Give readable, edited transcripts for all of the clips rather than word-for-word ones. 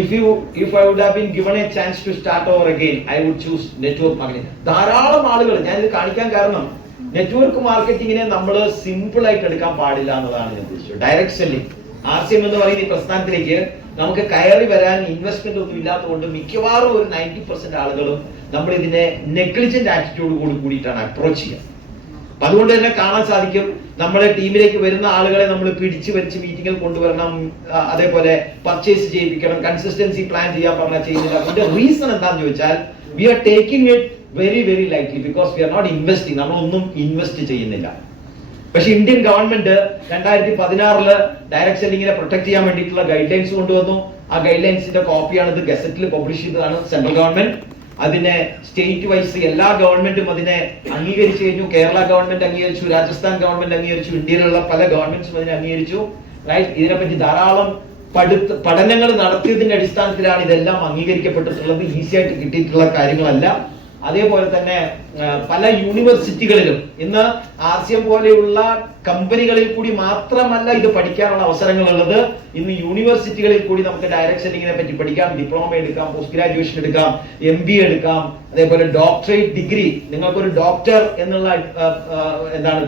if I would have been given a chance to start over again, I would choose network marketing. ധാരാളം ആളുകൾ ഞാൻ ഇത് കാണിക്കാൻ കാരണം നെറ്റ്വർക്ക് മാർക്കറ്റിങ്ങിനെ നമ്മൾ സിമ്പിൾ ആയിട്ട് എടുക്കാൻ പാടില്ല എന്നതാണ് ഞാൻ ഉദ്ദേശിച്ചത്. ഡയറക്ട് സെല്ലിംഗ് RCM എന്ന് പറയുന്ന ഈ പ്രസ്ഥാനത്തിലേക്ക് നമുക്ക് കയറി വരാൻ ഇൻവെസ്റ്റ്മെന്റ് ഒന്നും ഇല്ലാത്തതുകൊണ്ട് മിക്കവാറും ഒരു 90% ആളുകളും നമ്മൾ ഇതിനെ നെഗ്ലിജന്റ് ആറ്റിറ്റ്യൂഡ് കൂടിയിട്ടാണ് അപ്രോച്ച് ചെയ്യുക. അതുകൊണ്ട് തന്നെ കാണാൻ സാധിക്കും നമ്മളെ ടീമിലേക്ക് വരുന്ന ആളുകളെ നമ്മൾ പിടിച്ചു വെച്ച് മീറ്റിംഗിൽ കൊണ്ടുവരണം, അതേപോലെ പർച്ചേസ് ചെയ്യിപ്പിക്കണം, കൺസിസ്റ്റൻസി പ്ലാൻ ചെയ്യാൻ പറഞ്ഞാൽ ചെയ്യുന്നില്ല. അതിന്റെ റീസൺ എന്താണെന്ന് ചോദിച്ചാൽ we are taking it very very lightly because we are not investing. നമ്മളൊന്നും ഇൻവെസ്റ്റ് ചെയ്യുന്നില്ല. പക്ഷെ ഇന്ത്യൻ ഗവൺമെന്റ് 2016 ഡയറക്ട് സെല്ലിങ്ങിനെ പ്രൊട്ടക്ട് ചെയ്യാൻ വേണ്ടിയിട്ടുള്ള ഗൈഡ് ലൈൻസ് കൊണ്ടുവന്നു. ആ ഗൈഡ് ലൈൻസിന്റെ കോപ്പിയാണ് ഇത് ഗസറ്റിൽ പബ്ലിഷ് ചെയ്തതാണ് സെൻട്രൽ ഗവൺമെന്റ്. അതിനെ സ്റ്റേറ്റ് വൈസ് എല്ലാ ഗവൺമെന്റും അതിനെ അംഗീകരിച്ചു കഴിഞ്ഞു. കേരള ഗവൺമെന്റ് അംഗീകരിച്ചു, രാജസ്ഥാൻ ഗവൺമെന്റ് അംഗീകരിച്ചു, ഇന്ത്യയിലുള്ള പല ഗവൺമെന്റ്സും അതിനെ അംഗീകരിച്ചു. റൈറ്റ്, ഇതിനെപ്പറ്റി ധാരാളം പഠനങ്ങൾ നടത്തിയതിന്റെ അടിസ്ഥാനത്തിലാണ് ഇതെല്ലാം അംഗീകരിക്കപ്പെട്ടിട്ടുള്ളത്. ഈസി ആയിട്ട് കിട്ടിയിട്ടുള്ള കാര്യങ്ങളല്ല. അതേപോലെ തന്നെ പല യൂണിവേഴ്സിറ്റികളിലും ഇന്ന് RCM പോലെയുള്ള കമ്പനികളിൽ കൂടി മാത്രമല്ല ഇത് പഠിക്കാനുള്ള അവസരങ്ങളുള്ളത്. ഇന്ന് യൂണിവേഴ്സിറ്റികളിൽ കൂടി നമുക്ക് ഡയറക്ട് സെല്ലിങ്ങിനെ പറ്റി പഠിക്കാം, ഡിപ്ലോമ എടുക്കാം, പോസ്റ്റ് ഗ്രാജുവേഷൻ എടുക്കാം, MBA എടുക്കാം, അതേപോലെ ഡോക്ടറേറ്റ് ഡിഗ്രി. നിങ്ങൾക്കൊരു ഡോക്ടർ എന്നുള്ള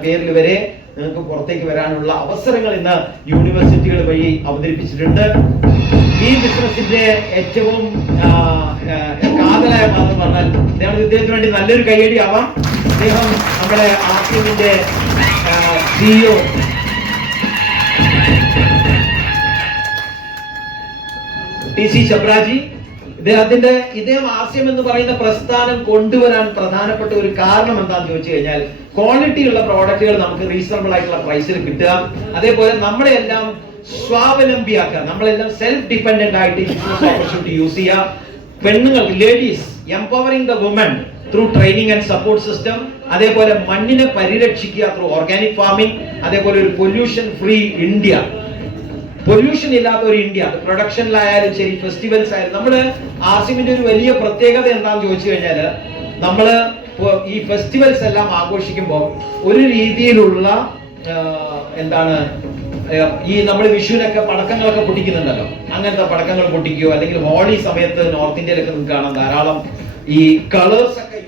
പേരിൽ വരെ നിങ്ങൾക്ക് പുറത്തേക്ക് വരാനുള്ള അവസരങ്ങൾ ഇന്ന് യൂണിവേഴ്സിറ്റികൾ വഴി അവതരിപ്പിച്ചിട്ടുണ്ട്. ഈ ബിസിനസിന്റെ ഏറ്റവും കാതലായ ഭാഗം പറഞ്ഞാൽ ഇദ്ദേഹത്തിന് വേണ്ടി നല്ലൊരു കയ്യടി ആവാം. അദ്ദേഹം നമ്മുടെ RCMന്റെ CEO TC ചബ്രാജി. ഇദ്ദേഹം RCM എന്ന് പറയുന്ന പ്രസ്ഥാനം കൊണ്ടുവരാൻ പ്രധാനപ്പെട്ട ഒരു കാരണം എന്താണെന്ന് ചോദിച്ചു കഴിഞ്ഞാൽ ക്വാളിറ്റി ഉള്ള പ്രോഡക്റ്റുകൾ നമുക്ക് റീസണബിൾ ആയിട്ടുള്ള പ്രൈസിൽ കിട്ടുക, അതേപോലെ നമ്മളെല്ലാം സ്വാവലംബിയാക്കുക, നമ്മളെല്ലാം സെൽഫ് ഡിപെൻഡന്റ് ആയിട്ട് ബിസിനസ് ഓപ്പർച്യൂണിറ്റി യൂസ് ചെയ്യുക. പെണ്ണുങ്ങൾക്ക്, ladies, empowering the women through training and support system, അതേപോലെ മണ്ണിനെ പരിരക്ഷിക്കുക ത്രൂ ഓർഗാനിക് ഫാമിംഗ്, അതേപോലെ ഒരു പൊല്യൂഷൻ ഫ്രീ ഇന്ത്യ, പൊല്യൂഷൻ ഇല്ലാത്ത ഒരു ഇന്ത്യ. പ്രൊഡക്ഷനിലായാലും ശരി, ഫെസ്റ്റിവൽസ് ആയാലും. നമ്മുടെ RCMന്റെ ഒരു വലിയ പ്രത്യേകത എന്താണെന്ന് ചോദിച്ചു കഴിഞ്ഞാൽ നമ്മള് ഈ ഫെസ്റ്റിവൽസ് എല്ലാം ആഘോഷിക്കുമ്പോൾ ഒരു രീതിയിലുള്ള ഈ നമ്മൾ വിഷുവിനൊക്കെ പടക്കങ്ങളൊക്കെ പൊട്ടിക്കുന്നുണ്ടല്ലോ, അങ്ങനത്തെ പടക്കങ്ങൾ പൊട്ടിക്കുകയോ അല്ലെങ്കിൽ ഹോളി സമയത്ത് നോർത്ത് ഇന്ത്യയിലൊക്കെ നിങ്ങൾക്ക് കാണാം ധാരാളം ഈ കളറുകളൊക്കെ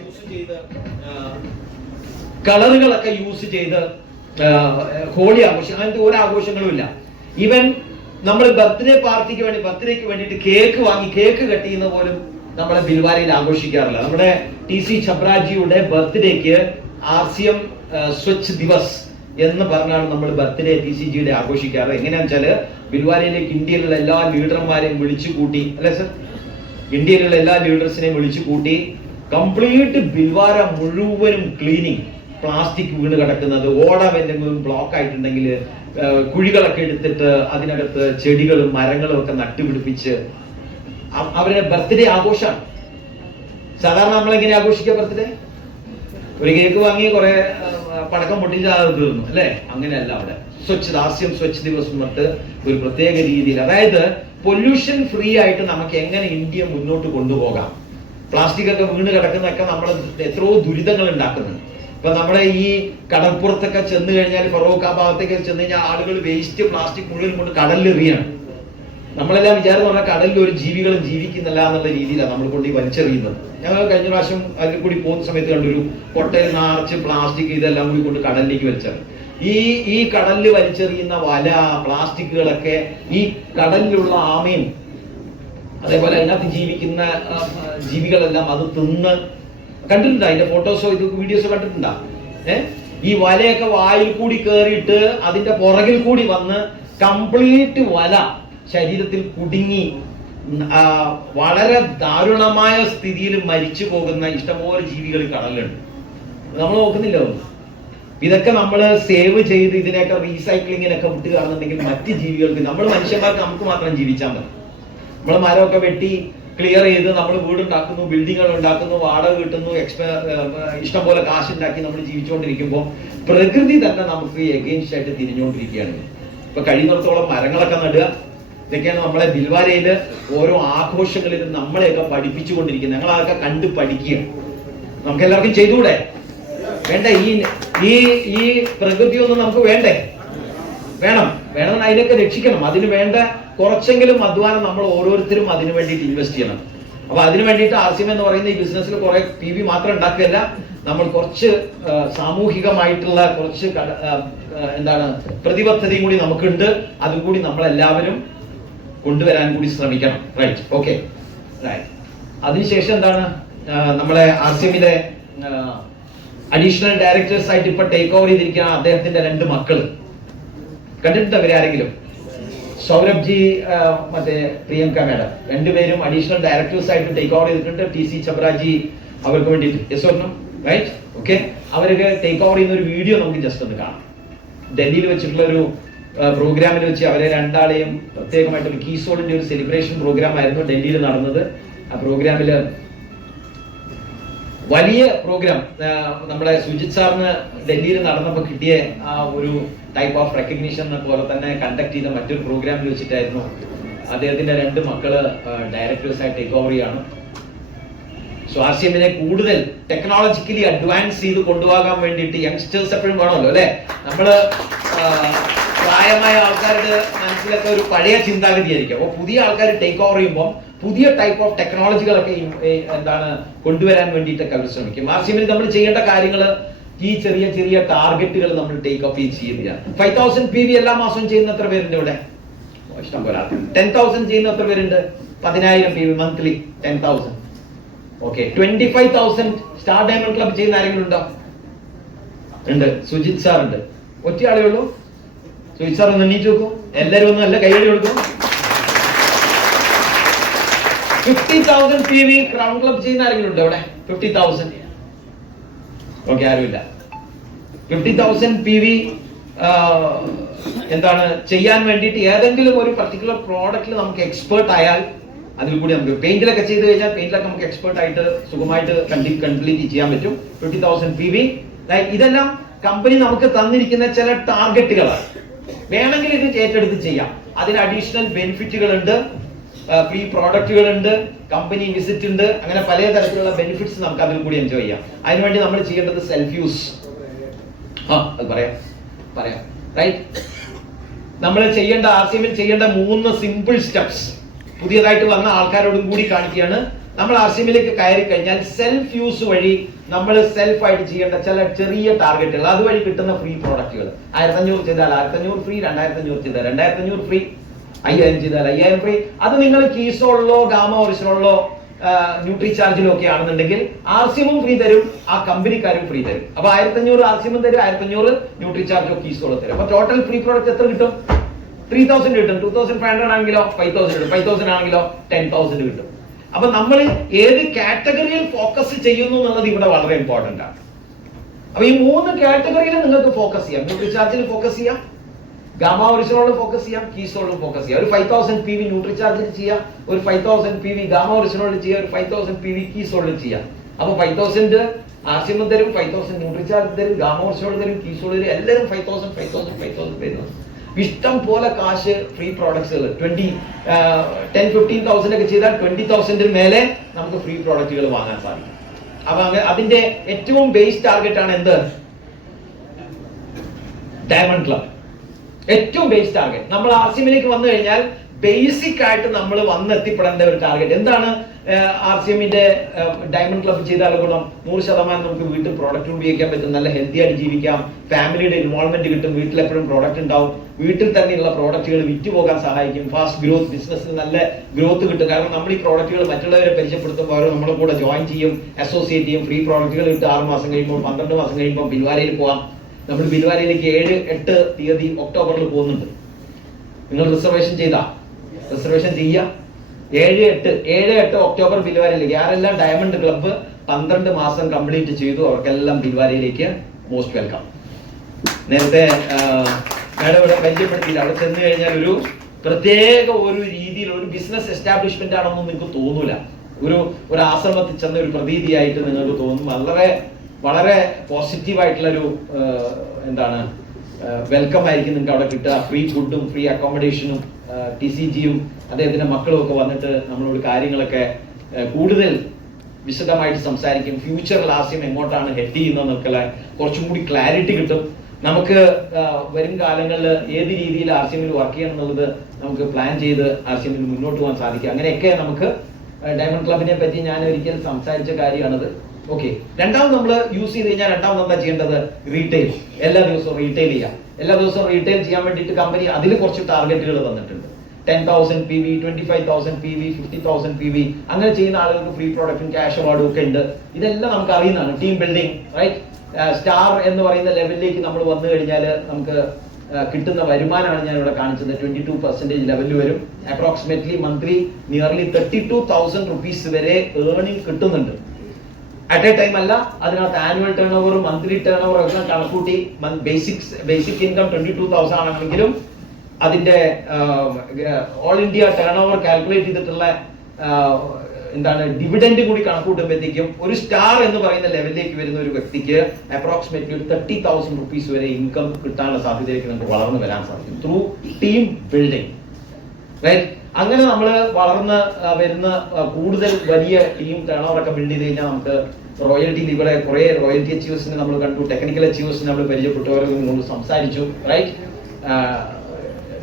യൂസ് ചെയ്ത് ഹോളി ആഘോഷം. അങ്ങനത്തെ ഒരു ആഘോഷങ്ങളും ഇല്ല. ഈവൻ നമ്മൾ ബർത്ത്ഡേക്ക് വേണ്ടിയിട്ട് കേക്ക് വാങ്ങി കേക്ക് കട്ട് ചെയ്യുന്ന പോലും നമ്മളെ ബിൽവാരയിൽ ആഘോഷിക്കാറില്ല. നമ്മുടെ TC ചബ്രാജിയുടെ ബർത്ത്ഡേക്ക് RCM സ്വച്ഛ് ദിവസ് എന്ന് പറഞ്ഞാണ് നമ്മൾ ബർത്ത്ഡേ TCGയുടെ ആഘോഷിക്കാറ്. എങ്ങനെയാണെന്ന് വെച്ചാല് ബിൽവാരയിലേക്ക് ഇന്ത്യയിലുള്ള എല്ലാ ലീഡർമാരെയും വിളിച്ചു കൂട്ടി, അല്ലെ സർ, ഇന്ത്യയിലുള്ള എല്ലാ ലീഡേഴ്സിനെയും വിളിച്ചു കൂട്ടി കംപ്ലീറ്റ് ബിൽവാര മുഴുവനും ക്ലീനിങ്, പ്ലാസ്റ്റിക് വീണ് കിടക്കുന്നത്, ഓടം എന്തെങ്കിലും ബ്ലോക്ക് ആയിട്ടുണ്ടെങ്കിൽ കുഴികളൊക്കെ എടുത്തിട്ട് അതിനകത്ത് ചെടികളും മരങ്ങളും ഒക്കെ നട്ടുപിടിപ്പിച്ച് അവരുടെ ബർത്ത്ഡേ ആഘോഷമാണ്. സാധാരണ നമ്മളെങ്ങനെ ആഘോഷിക്കുക ബർത്ത്ഡേ? ഒരു കേക്ക് വാങ്ങി കുറെ പടക്കം പൊട്ടിച്ച് അത് തീർന്നു, അല്ലെ? അങ്ങനെയല്ല. അവിടെ RCM സ്വച്ഛ് ദിവസം തൊട്ട് ഒരു പ്രത്യേക രീതിയിൽ, അതായത് പൊല്യൂഷൻ ഫ്രീ ആയിട്ട് നമുക്ക് എങ്ങനെ ഇന്ത്യ മുന്നോട്ട് കൊണ്ടുപോകാം. പ്ലാസ്റ്റിക് ഒക്കെ വീണ് കിടക്കുന്നതൊക്കെ നമ്മൾ എത്രയോ ദുരിതങ്ങൾ ഉണ്ടാക്കുന്നുണ്ട്. ഇപ്പൊ നമ്മുടെ ഈ കടൽപ്പുറത്തൊക്കെ ചെന്ന് കഴിഞ്ഞാൽ, ഫറോക്ക് ആ ഭാഗത്തേക്ക് ചെന്ന് കഴിഞ്ഞാൽ ആളുകൾ വേസ്റ്റ് പ്ലാസ്റ്റിക് മുഴുവൻ കൊണ്ട് കടലിലെറിയാണ്. നമ്മളെല്ലാം വിചാരം പറഞ്ഞാൽ കടലിൽ ഒരു ജീവികളും ജീവിക്കുന്നില്ല എന്നുള്ള രീതിയിലാണ് നമ്മൾ കൊണ്ട് ഈ വലിച്ചെറിയുന്നത്. ഞങ്ങൾ കഴിഞ്ഞ പ്രാവശ്യം അതിൽ കൂടി പോകുന്ന സമയത്ത് കണ്ടൊരു കൊട്ടയിൽ നിറച്ച് പ്ലാസ്റ്റിക് ഇതെല്ലാം കൂടി കൊണ്ട് കടലിലേക്ക് വലിച്ചെറിയും. ഈ കടലിൽ വലിച്ചെറിയുന്ന വല പ്ലാസ്റ്റിക്കുകളൊക്കെ ഈ കടലിലുള്ള ആമയും അതേപോലെ അതിനകത്ത് ജീവിക്കുന്ന ജീവികളെല്ലാം അത് തിന്ന് കണ്ടിട്ടുണ്ടോ? അതിന്റെ ഫോട്ടോസോ വീഡിയോസോ കണ്ടിട്ടുണ്ടോ? ഈ വലയൊക്കെ വായിൽ കൂടി കയറിയിട്ട് അതിന്റെ പുറകിൽ കൂടി വന്ന് കംപ്ലീറ്റ് വല ശരീരത്തിൽ കുടുങ്ങി വളരെ ദാരുണമായ സ്ഥിതിയിൽ മരിച്ചു പോകുന്ന ഇഷ്ടംപോലെ ജീവികൾ കടലുണ്ട്. നമ്മൾ നോക്കുന്നില്ല. ഇതൊക്കെ നമ്മൾ സേവ് ചെയ്ത് ഇതിനെയൊക്കെ റീസൈക്ലിങ്ങിനൊക്കെ വിട്ടുകയാണെന്നുണ്ടെങ്കിൽ മറ്റ് ജീവികൾക്ക്, നമ്മൾ മനുഷ്യന്മാർക്ക് നമുക്ക് മാത്രം ജീവിച്ചാൽ മതി. നമ്മൾ മരമൊക്കെ വെട്ടി ക്ലിയർ ചെയ്ത് നമ്മൾ വീടുണ്ടാക്കുന്നു, ബിൽഡിങ്ങുകൾ ഉണ്ടാക്കുന്നു, വാടക കിട്ടുന്നു, ഇഷ്ടംപോലെ കാശുണ്ടാക്കി നമ്മൾ ജീവിച്ചുകൊണ്ടിരിക്കുമ്പോൾ പ്രകൃതി തന്നെ നമുക്ക് എഗെയിൻസ്റ്റ് ആയിട്ട് തിരിഞ്ഞുകൊണ്ടിരിക്കുകയാണ്. ഇപ്പൊ കഴിയുന്നിടത്തോളം മരങ്ങളൊക്കെ നടുക. ഇതൊക്കെയാണ് നമ്മളെ ബിൽവാരയില് ഓരോ ആഘോഷങ്ങളിലും നമ്മളെയൊക്കെ പഠിപ്പിച്ചുകൊണ്ടിരിക്കുന്നത്. ഞങ്ങളതൊക്കെ കണ്ട് പഠിക്കുക. നമുക്ക് എല്ലാവർക്കും ചെയ്തുകൂടെ? വേണ്ടേ? ഈ പ്രകൃതിയൊന്നും നമുക്ക് വേണ്ടേ? വേണം. അതിനൊക്കെ രക്ഷിക്കണം. അതിന് വേണ്ട കുറച്ചെങ്കിലും അധ്വാനം നമ്മൾ ഓരോരുത്തരും അതിനു വേണ്ടിയിട്ട് ഇൻവെസ്റ്റ് ചെയ്യണം. അപ്പൊ അതിനു വേണ്ടിയിട്ട് ആർസിഎം എന്ന് പറയുന്ന ഈ ബിസിനസ്സിൽ കുറെ PV മാത്രം ഉണ്ടാക്കുകയല്ല, നമ്മൾ കുറച്ച് സാമൂഹികമായിട്ടുള്ള കുറച്ച് എന്താണ് പ്രതിബദ്ധതയും കൂടി നമുക്കുണ്ട്. അതും കൂടി നമ്മളെല്ലാവരും കൊണ്ടുവരാൻ കൂടി ശ്രമിക്കണം. Right, okay, right. അതിനുശേഷം എന്താണ്, നമ്മളെ ആർസിഎമ്മിലെ അഡീഷണൽ ഡയറക്ടേഴ്സ് ആയിട്ട് ഇപ്പൊ ടേക്ക് ഓവർ ചെയ്തിരിക്കുന്ന അദ്ദേഹത്തിന്റെ 2 മക്കള് കണ്ടിട്ടുണ്ടോ ഇവരെ ആരെങ്കിലും? സൗരഭ് ജി, മറ്റേ പ്രിയങ്ക മാഡം, 2 പേരും അഡീഷണൽ ഡയറക്ടേഴ്സ് ആയിട്ട് ടേക്ക് ഓവർ ചെയ്തിട്ടുണ്ട്. TC ചബ്രാജി അവർക്ക് വേണ്ടിയിട്ട്. Yes or no? Right, okay. അവരൊക്കെ ടേക്ക് ഓവർ ചെയ്യുന്ന ഒരു വീഡിയോ നമുക്ക് ജസ്റ്റ് ഒന്ന് കാണാം. ഡൽഹിയിൽ വെച്ചിട്ടുള്ള ഒരു പ്രോഗ്രാമിൽ വെച്ച് അവരെ 2 ആളെയും പ്രത്യേകമായിട്ട് ഒരു കീസോളിന്റെ ഒരു സെലിബ്രേഷൻ പ്രോഗ്രാം ആയിരുന്നു ഡൽഹിയിൽ നടന്നത്. ആ പ്രോഗ്രാമില് വലിയ പ്രോഗ്രാം നമ്മുടെ സുജിത് സാറിന് ഡൽഹിയിൽ നടന്നപ്പോൾ കിട്ടിയ ആ ഒരു ടൈപ്പ് ഓഫ് റെക്കഗ്നീഷൻ പോലെ തന്നെ കണ്ടക്ട് ചെയ്ത മറ്റൊരു പ്രോഗ്രാമിൽ വെച്ചിട്ടായിരുന്നു. അദ്ദേഹത്തിന്റെ 2 മക്കള് ഡയറക്ടേഴ്സ് ആയി ടേക്ക് ഓവർ ചെയ്യാണ്. സോ ആർസിഎമ്മിനെ കൂടുതൽ ടെക്നോളജിക്കലി അഡ്വാൻസ് ചെയ്ത് കൊണ്ടുപോകാൻ വേണ്ടിയിട്ട് യങ്സ്റ്റേഴ്സ് എപ്പോഴും വേണമല്ലോ, അല്ലെ? നമ്മള് പ്രായമായ ആൾക്കാരുടെ മനസ്സിലൊക്കെ ഒരു പഴയ ചിന്താഗതിയായിരിക്കും. അപ്പോൾ പുതിയ ആൾക്കാർ ടേക്ക് ഓവർ ചെയ്യുമ്പോൾ പുതിയ ടൈപ്പ് ഓഫ് ടെക്നോളജികളൊക്കെ എന്താണ് കൊണ്ടുവരാൻ വേണ്ടിയിട്ടൊക്കെ അവർ ശ്രമിക്കും. ആർസിഎമ്മിൽ നമ്മൾ ചെയ്യേണ്ട കാര്യങ്ങൾ ഈ ചെറിയ ചെറിയ ടാർഗറ്റുകൾ നമ്മൾ ടേക്ക് ഓഫ് ചെയ്യുക. 5000 PV എല്ലാ മാസവും ചെയ്യുന്ന എത്ര പേരുണ്ട് ഇവിടെ? ഇഷ്ടം പോലെ. 10,000 ചെയ്യുന്ന എത്ര പേരുണ്ട്? 10,000 PV monthly 10,000. Okay, 25,000 star diamond club ചെയ്യുന്ന ആരെങ്കിലും ഉണ്ടോ? ഉണ്ട്, സുജിത് സാർ ഉണ്ട്. ഒറ്റ ആളേ ഉള്ളൂ. സുജിത് സാർ ഒന്ന് എണ്ണീറ്റ് നോക്കൂ. എല്ലാവരും ഒന്നും അല്ല, കൈയടി കൊടുക്കും. 50,000 PV ക്രൗൺ ക്ലബ് ചെയ്യുന്ന ആരെങ്കിലും ഉണ്ടോ ഇവിടെ? 50,000. ഓക്കെ, ആരുമില്ല. 50,000 PV എന്താണ് ചെയ്യാൻ വേണ്ടിയിട്ട് ഏതെങ്കിലും ഒരു പർട്ടിക്കുലർ പ്രോഡക്റ്റിൽ നമുക്ക് എക്സ്പേർട്ട് ആയാൽ അതിൽ കൂടി നമുക്ക് പെയിന്റിലൊക്കെ ചെയ്ത് കഴിഞ്ഞാൽ പെയിന്റിലൊക്കെ നമുക്ക് എക്സ്പേർട്ട് ആയിട്ട് സുഖമായിട്ട് കംപ്ലീറ്റ് ചെയ്യാൻ പറ്റും. 50,000 PV. ഇതെല്ലാം കമ്പനി നമുക്ക് തന്നിരിക്കുന്ന ചില ടാർഗറ്റുകളാണ്. വേണമെങ്കിൽ ഇത് ഏറ്റെടുത്ത് ചെയ്യാം. അതിന് അഡീഷണൽ ബെനിഫിറ്റുകൾ ഉണ്ട്, ഫ്രീ പ്രോഡക്റ്റുകൾ ഉണ്ട്, കമ്പനി വിസിറ്റ് ഉണ്ട്, അങ്ങനെ പല തരത്തിലുള്ള ബെനിഫിറ്റ്സ് നമുക്ക് അതിൽ കൂടി എൻജോയ് ചെയ്യാം. അതിനുവേണ്ടി നമ്മൾ ചെയ്യേണ്ടത് സെൽഫ് യൂസ്. അത് പറയാം റൈറ്റ്. നമ്മൾ ചെയ്യേണ്ട ആർസിഎമ്മിൽ ചെയ്യേണ്ട 3 സിമ്പിൾ സ്റ്റെപ്സ് പുതിയതായിട്ട് വന്ന ആൾക്കാരോടും കൂടി കാണിക്കുകയാണ്. നമ്മൾ ആർസിഎമ്മിലേക്ക് കയറി കഴിഞ്ഞാൽ സെൽഫ് യൂസ് വഴി നമ്മൾ സെൽഫ് ആയിട്ട് ചെയ്യേണ്ട ചില ചെറിയ ടാർഗറ്റുകൾ, അതുവഴി കിട്ടുന്ന ഫ്രീ പ്രോഡക്റ്റുകൾ. 1500 ചെയ്താൽ 1500 ഫ്രീ, 2500 ചെയ്താൽ 2500 ഫ്രീ, 5000 ചെയ്താൽ 5000 ഫ്രീ. അത് നിങ്ങൾ കീസോളിലോ ഗാമ ഒറിജിനലിലോ ന്യൂട്രി ചാർജിലോ ഒക്കെ ആണെന്നുണ്ടെങ്കിൽ ആർസിഎമ്മും ഫ്രീ തരും, ആ കമ്പനിക്കാരും ഫ്രീ തരും. അപ്പൊ 1500 ആർസിഎമ്മും തരും, 1500 ന്യൂട്രി ചാർജോ കീസോളോ തരും. അപ്പൊ ടോട്ടൽ ഫ്രീ പ്രോഡക്റ്റ് എത്ര കിട്ടും? 3,000 കിട്ടും. 2,500 ആണെങ്കിലോ 5,000 കിട്ടും. 5,000 ആണെങ്കിലോ 10,000 കിട്ടും. അപ്പൊ നമ്മൾ ഏത് കാറ്റഗറിയിൽ ഫോക്കസ് ചെയ്യുന്നു എന്നുള്ളത് ഇവിടെ വളരെ ഇമ്പോർട്ടന്റ് ആണ്. അപ്പൊ ഈ 3 കാറ്റഗറിയിൽ നിങ്ങൾക്ക് ഫോക്കസ് ചെയ്യാം. ന്യൂട്രി ചാർജിൽ ഫോക്കസ് ചെയ്യാം, ഗാമ ഒറിജിനലിൽ ഫോക്കസ് ചെയ്യാം, കീസോളിൽ ഫോക്കസ് ചെയ്യാം. ഒരു 5,000 PV ന്യൂട്രി ചാർജിൽ ചെയ്യാം, ഒരു 5,000 PV ഗാമ ഒറിജിനലിൽ ചെയ്യാം, ഒരു 5,000 PV കീസോളിൽ ചെയ്യാം. അപ്പൊ 5,000 ആർസിഎം തരും, 5,000 ന്യൂട്രി ചാർജ് തരും, ഗാമ ഒറിജിനൽ തരും, കീസോൾ തരും. എല്ലാവരും 5,000 തരുന്നു. ഇഷ്ടം പോലെ കാശ് ഫ്രീ പ്രോഡക്ട്സുകൾ 10,000-15,000 ഒക്കെ ചെയ്താൽ 20,000 മേലെ നമുക്ക് ഫ്രീ പ്രോഡക്റ്റുകൾ വാങ്ങാൻ സാധിക്കും. അപ്പൊ അതിന്റെ ഏറ്റവും ബേസ് ടാർഗറ്റ് ആണ് എന്ത്? Diamond club. ഏറ്റവും ബേസ് ടാർഗറ്റ്. നമ്മൾ ആർസിഎമ്മിലേക്ക് വന്നു കഴിഞ്ഞാൽ ബേസിക് ആയിട്ട് നമ്മൾ വന്നെത്തിപ്പെടേണ്ട ഒരു ടാർഗറ്റ് എന്താണ്? ആർസിഎമ്മിന്റെ ഡയമണ്ട് ക്ലബ് ചെയ്താൽ ഗുണം 100% നമുക്ക് വീട്ടിൽ പ്രോഡക്റ്റ് ഉപയോഗിക്കാൻ പറ്റും, നല്ല ഹെൽത്തി ആയിട്ട് ജീവിക്കാം, ഫാമിലിയുടെ ഇൻവോൾവ്മെന്റ് കിട്ടും, വീട്ടിൽ എപ്പോഴും പ്രോഡക്റ്റ് ഉണ്ടാവും, വീട്ടിൽ തന്നെയുള്ള പ്രോഡക്റ്റുകൾ വിറ്റ് പോകാൻ സഹായിക്കും, ഫാസ്റ്റ് ഗ്രോത്ത്, ബിസിനസ്സിന് നല്ല ഗ്രോത്ത് കിട്ടും. കാരണം നമ്മൾ ഈ പ്രോഡക്റ്റുകൾ മറ്റുള്ളവരെ പരിചയപ്പെടുത്തുമ്പോൾ അവർ നമ്മുടെ കൂടെ ജോയിൻ ചെയ്യും, അസോസിയേറ്റ് ചെയ്യും. ഫ്രീ പ്രോഡക്റ്റുകൾ ഇട്ട് 6 മാസം കഴിയുമ്പോൾ 12 മാസം കഴിയുമ്പോൾ ബിൽവാരയിൽ പോവാം. നമ്മൾ ബിൽവാരയിലേക്ക് 7-8 തീയതി ഒക്ടോബറിൽ പോകുന്നുണ്ട്. നിങ്ങൾ റിസർവേഷൻ ചെയ്യുക. 7-8 ഒക്ടോബർ ബിൽവാരയിലേക്ക്. ആരെല്ലാം ഡയമണ്ട് ക്ലബ്ബ് 12 മാസം കംപ്ലീറ്റ് ചെയ്തു അവർക്കെല്ലാം ബിൽവാരയിലേക്ക് മോസ്റ്റ് വെൽക്കം. നേരത്തെ മാഡം ഇവിടെ പരിചയപ്പെടുത്തിയില്ല. അവിടെ ചെന്ന് കഴിഞ്ഞാൽ ഒരു പ്രത്യേക ഒരു രീതിയിൽ ഒരു ബിസിനസ് എസ്റ്റാബ്ലിഷ്മെന്റ് ആണെന്നും നിങ്ങൾക്ക് തോന്നൂല. ഒരു ആശ്രമത്തിൽ ചെന്ന ഒരു പ്രതീതിയായിട്ട് നിങ്ങൾക്ക് തോന്നും. വളരെ പോസിറ്റീവായിട്ടുള്ളൊരു എന്താണ് വെൽക്കം ആയിരിക്കും നിങ്ങൾക്ക് അവിടെ കിട്ടുക. ഫ്രീ ഫുഡും ഫ്രീ അക്കോമഡേഷനും TCGയും അദ്ദേഹത്തിന്റെ മക്കളും ഒക്കെ വന്നിട്ട് നമ്മളോട് കാര്യങ്ങളൊക്കെ കൂടുതൽ വിശദമായിട്ട് സംസാരിക്കും. ഫ്യൂച്ചറിൽ ആർസിഎം എങ്ങോട്ടാണ് ഹെഡ് ചെയ്യുന്നതെന്നൊക്കെ കുറച്ചും കൂടി ക്ലാരിറ്റി കിട്ടും. നമുക്ക് വരും കാലങ്ങളിൽ ഏത് രീതിയിൽ ആർസിഎമ്മിൽ വർക്ക് ചെയ്യണം എന്നുള്ളത് നമുക്ക് പ്ലാൻ ചെയ്ത് ആർസിഎമ്മിൽ മുന്നോട്ട് പോകാൻ സാധിക്കും. അങ്ങനെയൊക്കെ നമുക്ക് ഡയമണ്ട് ക്ലബിനെ പറ്റി ഞാൻ ഒരിക്കൽ സംസാരിച്ച കാര്യമാണത്. ഓക്കെ, രണ്ടാമത് നമ്മൾ യൂസ് ചെയ്ത് കഴിഞ്ഞാൽ രണ്ടാമത് എന്താ ചെയ്യേണ്ടത്? റീറ്റെയിൽ. എല്ലാ ദിവസവും റീറ്റെയിൽ ചെയ്യാം. എല്ലാ ദിവസവും റീറ്റെയിൽ ചെയ്യാൻ വേണ്ടിയിട്ട് കമ്പനി അതിൽ കുറച്ച് ടാർഗറ്റുകൾ തന്നിട്ടുണ്ട്. 10,000 PV, 25,000 PV, 50,000 PV, അങ്ങനെ ചെയ്യുന്ന ആളുകൾക്ക് ഫ്രീ പ്രോഡക്റ്റും ക്യാഷ് അവാർഡും ഒക്കെ ഉണ്ട്. ഇതെല്ലാം നമുക്ക് അറിയുന്നതാണ്. Team building, right? സ്റ്റാർ എന്ന് പറയുന്ന ലെവലിലേക്ക് നമ്മൾ വന്നു കഴിഞ്ഞാൽ നമുക്ക് കിട്ടുന്ന വരുമാനമാണ് ഞാൻ ഇവിടെ കാണിച്ചത്. 22% ലെവലിൽ വരും. അപ്രോക്സിമേറ്റ്ലി മന്ത്ലി നിയർലി 32,000 റുപ്പീസ് വരെ ഏർണിംഗ് കിട്ടുന്നുണ്ട്. അറ്റ് എ ടൈം അല്ല, അതിനകത്ത് ആനുവൽ ടേൺ ഓവറും മന്ത്ലി ടേൺ ഓവറും ഒക്കെ കണക്കൂട്ടി ബേസിക് ഇൻകം 22,000 ആണെങ്കിലും അതിന്റെ all India turn over calculate ചെയ്തിട്ടുള്ള എന്താണ് ഡിവിഡൻഡ് കൂടി കണക്കൂട്ടുമ്പോഴത്തേക്കും ഒരു സ്റ്റാർ എന്ന് പറയുന്ന ലെവലിലേക്ക് വരുന്ന ഒരു വ്യക്തിക്ക് അപ്രോക്സിമേറ്റ്ലി ഒരു 30,000 റുപ്പീസ് വരെ ഇൻകം കിട്ടാനുള്ള സാധ്യതയിലേക്ക് നമുക്ക് വളർന്നു വരാൻ സാധിക്കും ത്രൂ ടീം ബിൽഡിംഗ്, റൈറ്റ്? അങ്ങനെ നമ്മൾ വളർന്ന് വരുന്ന കൂടുതൽ വലിയ ടീം ടേൺ ഓവർ ഒക്കെ ബിൽഡ് ചെയ്ത് കഴിഞ്ഞാൽ നമുക്ക് റോയൽറ്റി, ഇവിടെ കുറെ റോയൽറ്റി അച്ചീവേഴ്സിനെ നമ്മൾ കണ്ടു, ടെക്നിക്കൽ അച്ചീവേഴ്സിനെ നമ്മൾ പരിചയപ്പെട്ടവരെ നമ്മൾ സംസാരിച്ചു, റൈറ്റ്?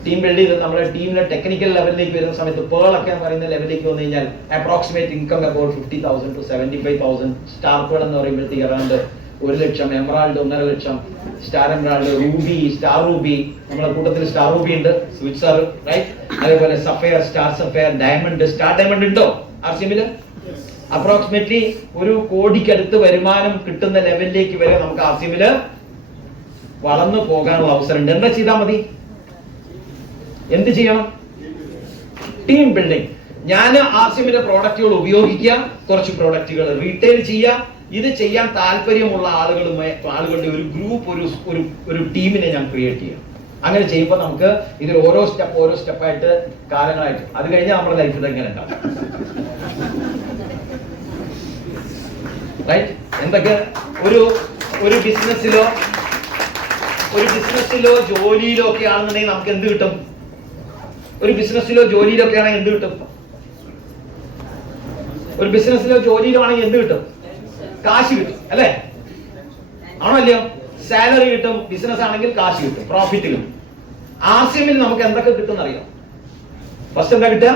ടീം ബിൽഡ് ചെയ്ത് നമ്മുടെ ടീമിലെ ടെക്നിക്കൽ ലെവലിലേക്ക് വരുന്ന സമയത്ത് പേൾ ഒക്കെ എന്ന് പറയുന്ന ലെവലിലേക്ക് വന്നു കഴിഞ്ഞാൽ approximate income about 50,000 to 75,000. Star pearl എന്ന് പറയുമ്പോഴത്തേക്ക് around 1 lakh, emerald 1.5 lakh, star emerald, ruby, star ruby, നമ്മുടെ കൂട്ടത്തിൽ സ്റ്റാർ റൂബി ഉണ്ട്, സ്വിറ്റ്സർ, റൈറ്റ്? അതേപോലെ sapphire, star sapphire, diamond. Star diamond ഉണ്ടോ ആർസിഎമ്മില്? അപ്രോക്സിമേറ്റ്ലി 1 കോടിക്കടുത്ത് വരുമാനം കിട്ടുന്ന ലെവലിലേക്ക് വരെ നമുക്ക് ആർസിഎമ്മില് വളർന്നു പോകാനുള്ള അവസരമുണ്ട്. എന്താ ചെയ്താൽ മതി? എന്ത് ചെയ്യണം? Team building. ഞാൻ ആർസിഎമ്മിന്റെ പ്രോഡക്റ്റുകൾ ഉപയോഗിക്കുക, കുറച്ച് പ്രോഡക്റ്റുകൾ റീറ്റെയിൽ ചെയ്യുക. ഇത് ചെയ്യാൻ താല്പര്യമുള്ള ആളുകളുടെ ഒരു ഗ്രൂപ്പ്, ഒരു ടീമിനെ ഞാൻ ക്രിയേറ്റ് ചെയ്യാം. അങ്ങനെ ചെയ്യുമ്പോൾ നമുക്ക് ഇതിൽ ഓരോ സ്റ്റെപ്പായിട്ട് കാലങ്ങളായിട്ട് അത് കഴിഞ്ഞാൽ നമ്മുടെ ലൈഫിൽ എങ്ങനെ ഉണ്ടാവും, റൈറ്റ്? എന്തൊക്കെ ഒരു ബിസിനസ്സിലോ ജോലിയിലോ ഒക്കെ ആണെന്നുണ്ടെങ്കിൽ നമുക്ക് എന്ത് കിട്ടും? ഒരു ബിസിനസ്സിലോ ജോലിയിലോ ഒക്കെ ആണെങ്കിൽ എന്ത് കിട്ടും? ഒരു ബിസിനസ്സിലോ ജോലിയിലോ ആണെങ്കിൽ എന്ത് കിട്ടും? കാശ് കിട്ടും, അല്ലേ? ആണോ അല്ലയോ? സാലറി കിട്ടും. ബിസിനസ് ആണെങ്കിൽ കാശ് കിട്ടും, പ്രോഫിറ്റ് കിട്ടും. ആർസിഎമ്മിൽ നമുക്ക് എന്തൊക്കെ കിട്ടും അറിയാം? ഫസ്റ്റ് എന്താ കിട്ടുക?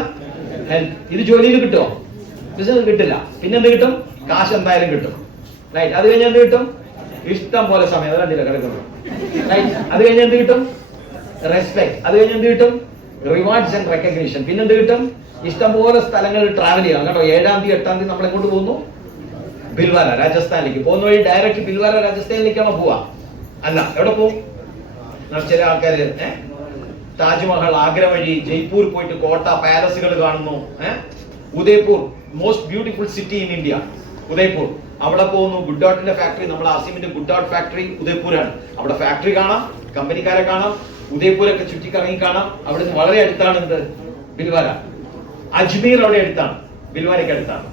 ഹെൽത്ത്. ഇത് ജോലിയിൽ കിട്ടുമോ? ബിസിനസ് കിട്ടില്ല. പിന്നെ എന്ത് കിട്ടും? കാശ് എന്തായാലും കിട്ടും, റൈറ്റ്? അത് കഴിഞ്ഞാൽ എന്ത് കിട്ടും? ഇഷ്ടം പോലെ സമയം, അത് കണ്ടില്ല കിടക്കുന്നു, റൈറ്റ്? അത് കഴിഞ്ഞാൽ എന്ത് കിട്ടും? റെസ്പെക്ട്. അത് കഴിഞ്ഞാൽ എന്ത് കിട്ടും? Rewards and recognition. പിന്നെ എന്ത് കിട്ടും? ഇഷ്ടം പോലെ സ്ഥലങ്ങളിൽ ട്രാവൽ ചെയ്യാം കേട്ടോ. 7-ാം തീയതി 8-ാം തീയതി നമ്മൾ എങ്ങോട്ട് പോകുന്നു? ഭിൽവാര, രാജസ്ഥാനിലേക്ക്. പോകുന്ന വഴി ഡയറക്റ്റ് ഭിൽവാര രാജസ്ഥാനിലേക്കാണോ പോവാ? അല്ല, എവിടെ പോകും? ചില ആൾക്കാര് താജ്മഹൽ, ആഗ്ര വഴി ജയ്പൂർ പോയിട്ട് കോട്ട, പാലസുകൾ കാണുന്നു. Udaipur, most beautiful city in India, Udaipur. അവിടെ പോകുന്നു. ഗുഡ് ഡോട്ടിന്റെ ഫാക്ടറി, നമ്മുടെ ആസിമിന്റെ ഗുഡ് ഡോട്ട് ഫാക്ടറി ഉദയ്പൂരാണ്. അവിടെ ഫാക്ടറി കാണാം, കമ്പനിക്കാരെ കാണാം, ഉദയ്പൂരൊക്കെ ചുറ്റിക്കറങ്ങി കാണാം. അവിടുന്ന് വളരെ അടുത്താണ് എന്ത്? ഭിൽവാര. അജ്മീർ അവിടെ അടുത്താണ്, ഭിൽവാരയ്ക്ക് അടുത്താണ്.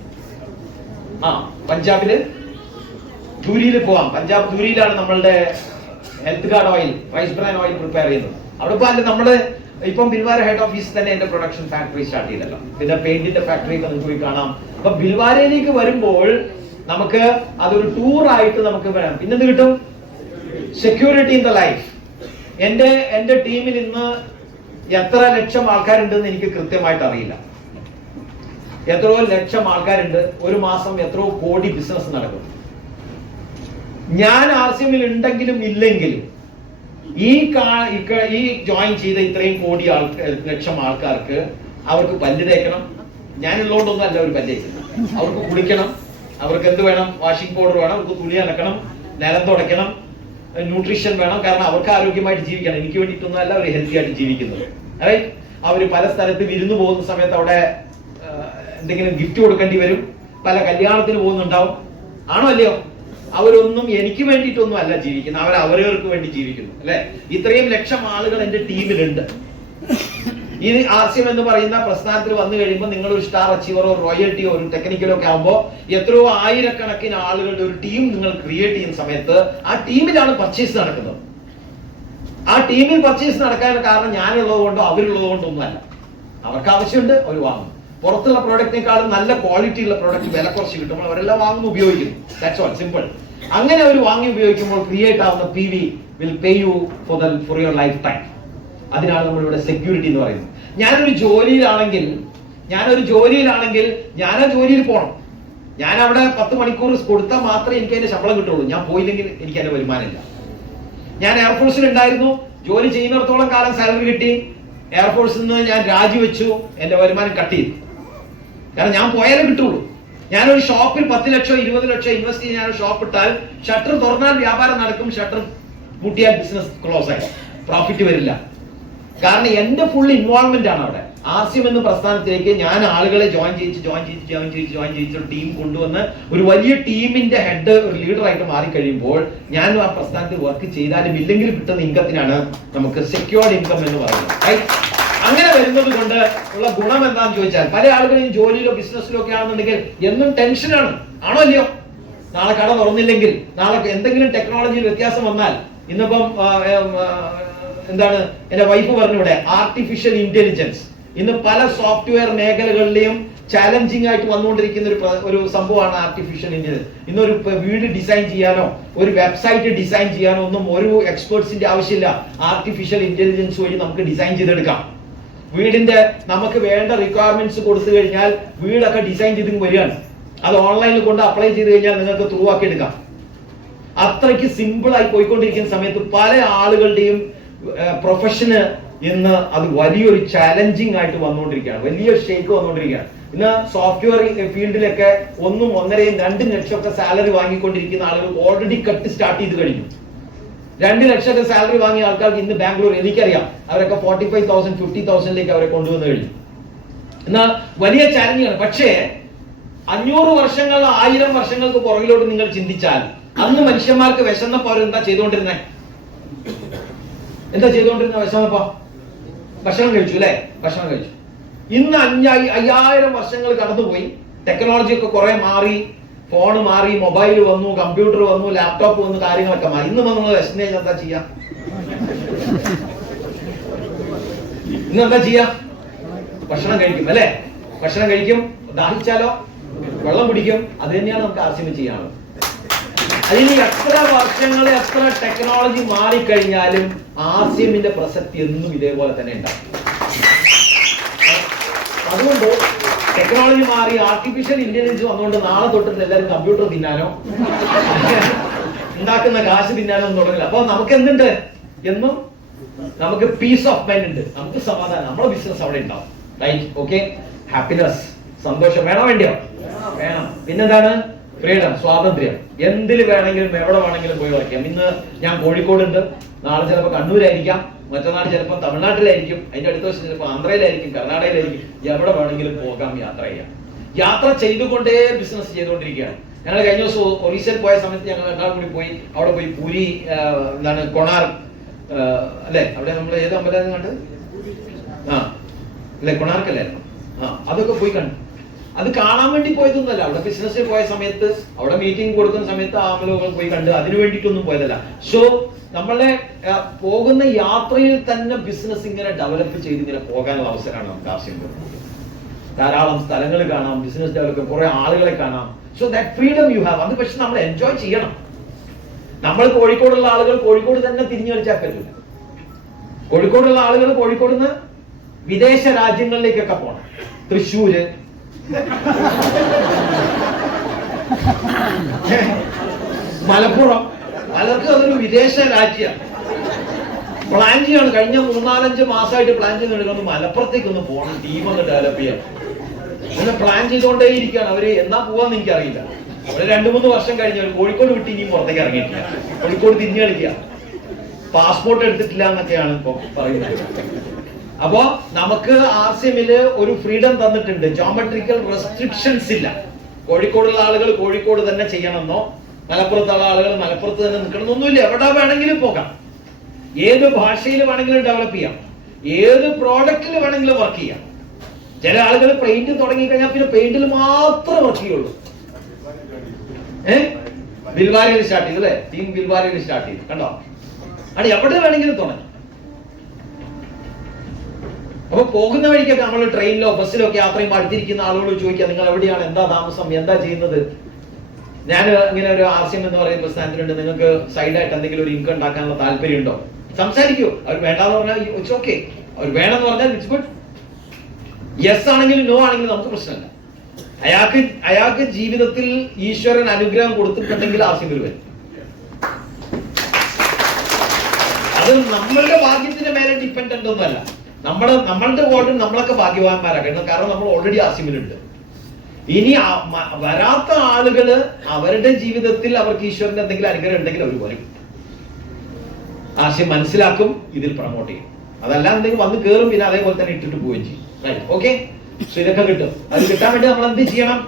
പഞ്ചാബില് ധൂരിയിൽ പോവാം. പഞ്ചാബ് ധൂരിയിലാണ് നമ്മളുടെ Health Guard oil, rice bran oil prepare ചെയ്യുന്നത്. അവിടെ പോയാൽ നമ്മള് ഇപ്പം ഭിൽവാര ഹെഡ് ഓഫീസിൽ തന്നെ എന്റെ പ്രൊഡക്ഷൻ ഫാക്ടറി സ്റ്റാർട്ട് ചെയ്തല്ലോ. പിന്നെ പെയിന്റിന്റെ ഫാക്ടറി ഒക്കെ നിങ്ങൾക്ക് പോയി കാണാം. അപ്പൊ ഭിൽവാരയിലേക്ക് വരുമ്പോൾ നമുക്ക് അതൊരു ടൂർ ആയിട്ട് നമുക്ക് വേണം. പിന്നെന്ത് കിട്ടും? Security in the life. എന്റെ ടീമിൽ ഇന്ന് എത്ര ലക്ഷം ആൾക്കാരുണ്ടെന്ന് എനിക്ക് കൃത്യമായിട്ട് അറിയില്ല. എത്രയോ ലക്ഷം ആൾക്കാരുണ്ട്. ഒരു മാസം എത്രയോ കോടി ബിസിനസ് നടക്കും. ഞാൻ ആർസിഎമ്മിൽ ഉണ്ടെങ്കിലും ഇല്ലെങ്കിലും ഈ ജോയിൻ ചെയ്ത ഇത്രയും കോടി ലക്ഷം ആൾക്കാർക്ക് അവർക്ക് പല്ല് തേക്കണം. ഞാനുള്ളതുകൊണ്ടൊന്നും അല്ല അവർ പല്ല് തേക്കുന്നത്. അവർക്ക് കുളിക്കണം, അവർക്ക് എന്ത് വേണം? വാഷിംഗ് പൗഡർ വേണം, അവർക്ക് തുണി അലക്കണം, നിലം തുടയ്ക്കണം, ന്യൂട്രീഷൻ വേണം. കാരണം അവർക്ക് ആരോഗ്യമായിട്ട് ജീവിക്കണം. എനിക്ക് വേണ്ടിയിട്ടൊന്നും അല്ല അവർ ഹെൽത്തി ആയിട്ട് ജീവിക്കുന്നത്, റൈറ്റ്? അവർ പല സ്ഥലത്ത് വിരുന്ന് പോകുന്ന സമയത്ത് അവിടെ എന്തെങ്കിലും ഗിഫ്റ്റ് കൊടുക്കേണ്ടി വരും. പല കല്യാണത്തിന് പോകുന്നുണ്ടാവും, ആണോ അല്ലയോ? അവരൊന്നും എനിക്ക് വേണ്ടിയിട്ടൊന്നും അല്ല ജീവിക്കുന്നത്, അവരവർക്ക് വേണ്ടി ജീവിക്കുന്നു, അല്ലെ? ഇത്രയും ലക്ഷം ആളുകൾ എന്റെ ടീമിലുണ്ട്. ഈ ആർസിഎം എന്ന് പറയുന്ന പ്രസ്ഥാനത്തിൽ വന്നു കഴിയുമ്പോൾ നിങ്ങൾ ഒരു സ്റ്റാർ അച്ചീവറോ റോയൽറ്റിയോ ഒരു ടെക്നിക്കലോ ഒക്കെ ആകുമ്പോൾ എത്രയോ ആയിരക്കണക്കിന് ആളുകളുടെ ഒരു ടീം നിങ്ങൾ ക്രിയേറ്റ് ചെയ്യുന്ന സമയത്ത് ആ ടീമിലാണ് പർച്ചേസ് നടക്കുന്നത്. ആ ടീമിൽ പർച്ചേസ് നടക്കാൻ കാരണം ഞാനുള്ളത് കൊണ്ടോ അവരുള്ളത് കൊണ്ടോ ഒന്നും അല്ല. അവർക്ക് ആവശ്യമുണ്ട്, അവർ വാങ്ങും. പുറത്തുള്ള പ്രോഡക്റ്റിനേക്കാളും നല്ല ക്വാളിറ്റി ഉള്ള പ്രോഡക്റ്റ് വില കുറച്ച് കിട്ടുമ്പോൾ അവരെല്ലാം വാങ്ങുന്നു, ഉപയോഗിക്കുന്നു. That's all, simple. അങ്ങനെ അവർ വാങ്ങി ഉപയോഗിക്കുമ്പോൾ ക്രിയേറ്റ് ആവുന്ന PV will pay you for your life time. അതിനാണ് നമ്മളിവിടെ സെക്യൂരിറ്റി എന്ന് പറയുന്നത്. ഞാനൊരു ജോലിയിലാണെങ്കിൽ ഞാൻ ആ ജോലിയിൽ പോകണം. ഞാൻ അവിടെ 10 മണിക്കൂർ കൊടുത്താൽ മാത്രമേ എനിക്ക് അതിന്റെ ശമ്പളം കിട്ടുള്ളൂ. ഞാൻ പോയില്ലെങ്കിൽ എനിക്ക് അതിന്റെ വരുമാനമില്ല. ഞാൻ എയർഫോഴ്സിൽ ഉണ്ടായിരുന്നു, ജോലി ചെയ്യുന്നിടത്തോളം കാലം സാലറി കിട്ടി. എയർഫോഴ്സിൽ നിന്ന് ഞാൻ രാജിവെച്ചു, എന്റെ വരുമാനം കട്ട് ചെയ്തു. കാരണം ഞാൻ പോയാലേ കിട്ടുള്ളൂ. ഞാനൊരു ഷോപ്പിൽ 10 ലക്ഷം 20 ലക്ഷം ഇൻവെസ്റ്റ് ചെയ്ത് ഞാനൊരു ഷോപ്പ് ഇട്ടാൽ ഷട്ടർ തുറന്നാൽ വ്യാപാരം നടക്കും, ഷട്ടർ പൂട്ടിയാൽ ബിസിനസ് ക്ലോസ് ആയി, പ്രോഫിറ്റ് വരില്ല. കാരണം എന്റെ ഫുൾ ഇൻവോൾവ്മെന്റ് ആണ് അവിടെ. RCM എന്ന പ്രസ്ഥാനത്തിലേക്ക് ഞാൻ ആളുകളെ ജോയിൻ ചെയ്യിച്ച് ടീം കൊണ്ടുവന്ന് ഒരു വലിയ ടീമിന്റെ ഹെഡ്, ഒരു ലീഡറായിട്ട് മാറിക്കഴിയുമ്പോൾ ഞാൻ ആ പ്രസ്ഥാനത്തിൽ വർക്ക് ചെയ്താലും ഇല്ലെങ്കിലും കിട്ടുന്ന ഇൻകത്തിനാണ് നമുക്ക് സെക്യൂർഡ് ഇൻകം എന്ന് പറയുന്നത്. അങ്ങനെ വരുന്നത് കൊണ്ട് ഉള്ള ഗുണം എന്താണെന്ന് ചോദിച്ചാൽ, പല ആളുകളും ജോലിയിലോ ബിസിനസ്സിലോ ഒക്കെ ആണെന്നുണ്ടെങ്കിൽ എന്നും ടെൻഷനാണ്. ആണോ അല്ലയോ? നാളെ കട തുറന്നില്ലെങ്കിൽ, നാളെ എന്തെങ്കിലും ടെക്നോളജിയിൽ വ്യത്യാസം വന്നാൽ, ഇന്നിപ്പം എന്താണ് എന്റെ വൈഫ് പറഞ്ഞിവിടെ, ആർട്ടിഫിഷ്യൽ ഇന്റലിജൻസ് ഇന്ന് പല സോഫ്റ്റ്വെയർ മേഖലകളിലെയും ചാലഞ്ചിങ് ആയിട്ട് വന്നുകൊണ്ടിരിക്കുന്ന ഒരു സംഭവമാണ് ആർട്ടിഫിഷ്യൽ ഇന്റലിജൻസ്. ഇന്നൊരു വീട് ഡിസൈൻ ചെയ്യാനോ ഒരു വെബ്സൈറ്റ് ഡിസൈൻ ചെയ്യാനോ ഒന്നും ഒരു എക്സ്പേർട്സിന്റെ ആവശ്യമില്ല. ആർട്ടിഫിഷ്യൽ ഇന്റലിജൻസ് വഴി നമുക്ക് ഡിസൈൻ ചെയ്തെടുക്കാം. വീടിന്റെ നമുക്ക് വേണ്ട റിക്വയർമെന്റ്സ് കൊടുത്തു കഴിഞ്ഞാൽ വീടൊക്കെ ഡിസൈൻ ചെയ്ത് വരികയാണ്. അത് ഓൺലൈനിൽ കൊണ്ട് അപ്ലൈ ചെയ്ത് കഴിഞ്ഞാൽ നിങ്ങൾക്ക് ത്രൂ ആക്കി എടുക്കാം. അത്രയ്ക്ക് സിമ്പിൾ ആയി പോയിക്കൊണ്ടിരിക്കുന്ന സമയത്ത് പല ആളുകളുടെയും പ്രൊഫഷന് ഇന്ന് അത് വലിയൊരു ചാലഞ്ചിങ് ആയിട്ട് വന്നുകൊണ്ടിരിക്കുകയാണ്, വലിയ ഷേക്ക് വന്നുകൊണ്ടിരിക്കുകയാണ്. ഇന്ന് സോഫ്റ്റ്വെയർ ഫീൽഡിലൊക്കെ 1, 1.5, 2 ലക്ഷം ഒക്കെ സാലറി വാങ്ങിക്കൊണ്ടിരിക്കുന്ന ആളുകൾ ഓൾറെഡി കട്ട് സ്റ്റാർട്ട് ചെയ്ത് കഴിഞ്ഞു. 2 ലക്ഷം സാലറി വാങ്ങിയ ആൾക്കാർക്ക് ഇന്ന് ബാംഗ്ലൂർ, എനിക്കറിയാം, അവരൊക്കെ 45,000 50,000 അവരെ കൊണ്ടുവന്ന് കഴിഞ്ഞു. എന്നാൽ വലിയ ചാലഞ്ചാണ്. പക്ഷേ 500 വർഷങ്ങൾ 1000 വർഷങ്ങൾക്ക് പുറകിലോട്ട് നിങ്ങൾ ചിന്തിച്ചാൽ, അന്ന് മനുഷ്യന്മാർക്ക് വിശന്നപ്പോ അവരെന്താ ചെയ്തുകൊണ്ടിരുന്നത്? വിശന്നപ്പോ ഭക്ഷണം കഴിച്ചു അല്ലെ? ഭക്ഷണം കഴിച്ചു. ഇന്ന് 5000 വർഷങ്ങൾ കടന്നുപോയി, ടെക്നോളജി ഒക്കെ കുറെ മാറി, ഫോൺ മാറി, മൊബൈൽ വന്നു, കമ്പ്യൂട്ടർ വന്നു, ലാപ്ടോപ്പ് വന്നു, കാര്യങ്ങളൊക്കെ മാറി. ഇന്ന് നമ്മൾ വിശന്ന് എന്താ ചെയ്യാ? ഇന്ന് എന്താ ചെയ്യാ? ഭക്ഷണം കഴിക്കും അല്ലെ? ഭക്ഷണം കഴിക്കും, ദാഹിച്ചാലോ വെള്ളം കുടിക്കും. അത് തന്നെയാണ് നമുക്ക് RCM ചെയ്യാനുള്ളത്. അതിന് എത്ര വർഷങ്ങൾ, എത്ര ടെക്നോളജി മാറിക്കഴിഞ്ഞാലും RCMന്റെ പ്രസക്തി എന്നും ഇതേപോലെ തന്നെ ഉണ്ടാവും. അതുകൊണ്ട് ടെക്നോളജി മാറി, ആർട്ടിഫിഷ്യൽ ഇന്റലിജൻസ് വന്നുകൊണ്ട് നാളെ തൊട്ടിട്ട് എല്ലാവരും കമ്പ്യൂട്ടർ തിന്നാനോ ഉണ്ടാക്കുന്ന കാശ് തിന്നാനോ ഒന്നും തുടങ്ങില്ല. അപ്പൊ നമുക്ക് എന്തുണ്ട്? എന്നും നമുക്ക് പീസ് ഓഫ് മൈൻഡ് ഉണ്ട്, നമുക്ക് സമാധാനം, നമ്മുടെ ബിസിനസ് അവിടെ ഉണ്ടാവും. റൈറ്റ്? ഓക്കെ. ഹാപ്പിനെസ്, സന്തോഷം വേണോ വേണ്ടിയോ? വേണം. പിന്നെന്താണ്? ഫ്രീഡം, സ്വാതന്ത്ര്യം. എന്തിൽ വേണമെങ്കിലും എവിടെ വേണമെങ്കിലും പോയി വയ്ക്കാം. ഇന്ന് ഞാൻ കോഴിക്കോടുണ്ട്, നാളെ ചിലപ്പോൾ കണ്ണൂരായിരിക്കാം, മറ്റന്നാൾ ചിലപ്പോൾ തമിഴ്നാട്ടിലായിരിക്കും, അതിന്റെ അടുത്ത ദിവസം ചിലപ്പോൾ ആന്ധ്രയിലായിരിക്കും, കർണാടകയിലായിരിക്കും. എവിടെ വേണമെങ്കിലും പോകാം, യാത്ര ചെയ്യാം. യാത്ര ചെയ്തുകൊണ്ടേ ബിസിനസ് ചെയ്തുകൊണ്ടിരിക്കുകയാണ്. ഞങ്ങൾ കഴിഞ്ഞ ദിവസം ഒറീസയിൽ പോയ സമയത്ത് ഞങ്ങൾ രണ്ടാളും കൂടി പോയി. അവിടെ പോയി പൂരി, എന്താണ് കൊണാർക്ക് അല്ലെ, അവിടെ നമ്മൾ ഏത് അമ്പലം കണ്ട്? അല്ലെ, കൊണാർക്കല്ലായിരുന്നു. അതൊക്കെ പോയി കണ്ടു. അത് കാണാൻ വേണ്ടി പോയതൊന്നുമല്ല, അവിടെ ബിസിനസ്സിൽ പോയ സമയത്ത്, അവിടെ മീറ്റിംഗ് കൊടുക്കുന്ന സമയത്ത് ആ അമ്പലങ്ങൾ പോയി കണ്ട് അതിനു വേണ്ടിയിട്ടൊന്നും പോയതല്ല. സോ നമ്മളെ പോകുന്ന യാത്രയിൽ തന്നെ ബിസിനസ് ഇങ്ങനെ ഡെവലപ്പ് ചെയ്ത് ഇങ്ങനെ പോകാനുള്ള അവസരമാണ് നമുക്ക് ആവശ്യം. ധാരാളം സ്ഥലങ്ങൾ കാണാം, ബിസിനസ് ഡെവലപ്പ്, കുറെ ആളുകളെ കാണാം. So that freedom you have. അത് പക്ഷെ നമ്മൾ എൻജോയ് ചെയ്യണം. നമ്മൾ കോഴിക്കോടുള്ള ആളുകൾ കോഴിക്കോട് തന്നെ തിരിഞ്ഞു കളിച്ചാൽ പറ്റില്ല. കോഴിക്കോടുള്ള ആളുകൾ കോഴിക്കോട് നിന്ന് വിദേശ രാജ്യങ്ങളിലേക്കൊക്കെ പോകണം. തൃശ്ശൂര്, മലപ്പുറം, പലർക്കും അതൊരു വിദേശ രാജ്യമാണ്. പ്ലാൻ ചെയ്യാണ്. കഴിഞ്ഞ 3-4-5 മാസമായിട്ട് പ്ലാൻ ചെയ്ത് എടുക്കണം, മലപ്പുറത്തേക്ക് ഒന്ന് പോകണം, ടീം ഒന്ന് ഡെവലപ്പ് ചെയ്യാൻ. അങ്ങനെ പ്ലാൻ ചെയ്തുകൊണ്ടേ ഇരിക്കുകയാണ്. അവര് എന്നാ പോവാന്ന് എനിക്കറിയില്ല. അവര് 2-3 വർഷം കഴിഞ്ഞ് കോഴിക്കോട് വിട്ട് ഇനിയും പുറത്തേക്ക് ഇറങ്ങിയിട്ടില്ല. കോഴിക്കോട് തിരിഞ്ഞു കളിക്കുക, പാസ്പോർട്ട് എടുത്തിട്ടില്ല എന്നൊക്കെയാണ് ഇപ്പൊ പറയുന്നത്. അപ്പോ നമുക്ക് RCMല് ഒരു ഫ്രീഡം തന്നിട്ടുണ്ട്. ജോമെട്രിക്കൽ റെസ്ട്രിക്ഷൻസ് ഇല്ല. കോഴിക്കോടുള്ള ആളുകൾ കോഴിക്കോട് തന്നെ ചെയ്യണമെന്നോ, മലപ്പുറത്തുള്ള ആളുകൾ മലപ്പുറത്ത് തന്നെ നിൽക്കണമെന്നൊന്നുമില്ല. എവിടെ വേണമെങ്കിലും പോകാം, ഏത് ഭാഷയിൽ വേണമെങ്കിലും ഡെവലപ്പ് ചെയ്യാം, ഏത് പ്രോഡക്റ്റിൽ വേണമെങ്കിലും വർക്ക് ചെയ്യാം. ചില ആളുകൾ പെയിന്റ് തുടങ്ങിക്കഴിഞ്ഞാൽ പിന്നെ പെയിന്റിൽ മാത്രമേ വർക്ക് ചെയ്യുള്ളൂ. ബിൽവാരിയിൽ സ്റ്റാർട്ട് ചെയ്തു അല്ലെ? ടീം ബിൽവാരിയിൽ സ്റ്റാർട്ട് ചെയ്തു, കണ്ടോ? ആണ് എവിടെ വേണമെങ്കിലും തുടങ്ങി. അപ്പൊ പോകുന്ന വഴിക്കൊക്കെ നമ്മൾ ട്രെയിനിലോ ബസ്സിലോ ഒക്കെ യാത്ര ചെയ്യുമ്പോൾ അടുത്തിരിക്കുന്ന ആളുകളോട് ചോദിക്കുക, നിങ്ങൾ എവിടെയാണ്, എന്താ താമസം, എന്താ ചെയ്യുന്നത്? ഞാൻ ഇങ്ങനെ ഒരു RCM എന്ന് പറയുന്ന പ്രസ്ഥാനത്തിലുണ്ട്, നിങ്ങൾക്ക് സൈഡായിട്ട് എന്തെങ്കിലും ഒരു ഇൻകം ഉണ്ടാക്കാനുള്ള താല്പര്യം ഉണ്ടോ? സംസാരിക്കൂ. അവർ വേണ്ടാന്ന് പറഞ്ഞാൽ ഇറ്റ്സ് ഓക്കെ, അവർ വേണമെന്ന് പറഞ്ഞാൽ ഇറ്റ്സ് ഗുഡ്. യെസ് ആണെങ്കിലും നോ ആണെങ്കിലും നമുക്ക് പ്രശ്നമില്ല. അയാൾക്ക് ജീവിതത്തിൽ ഈശ്വരൻ അനുഗ്രഹം കൊടുത്തിട്ടുണ്ടെങ്കിൽ ആസിമിൽ വരും. അത് നമ്മളുടെ ഭാഗ്യത്തിന്റെ മേലെ ഡിപ്പെൻഡന്റ് ഒന്നുമല്ല. നമ്മളുടെ വോട്ടും നമ്മളൊക്കെ ഭാഗ്യവാന്മാരാക്കണം. കാരണം നമ്മൾ ഓൾറെഡി ആസിമിലുണ്ട്. ഇനി വരാത്ത ആളുകള് അവരുടെ ജീവിതത്തിൽ അവർക്ക് ഈശ്വരന്റെ എന്തെങ്കിലും അനുഗ്രഹം ഉണ്ടെങ്കിൽ അവർ വരും. ആശയം മനസ്സിലാക്കും, ഇതിൽ പ്രൊമോട്ട് ചെയ്യും. അതല്ല എന്തെങ്കിലും വന്ന് കയറും, പിന്നെ അതേപോലെ തന്നെ ഇട്ടിട്ട് പോവുകയും ചെയ്യും. ഓക്കെ, സോ ഇതൊക്കെ കിട്ടും. അത് കിട്ടാൻ വേണ്ടി നമ്മൾ എന്ത് ചെയ്യണം?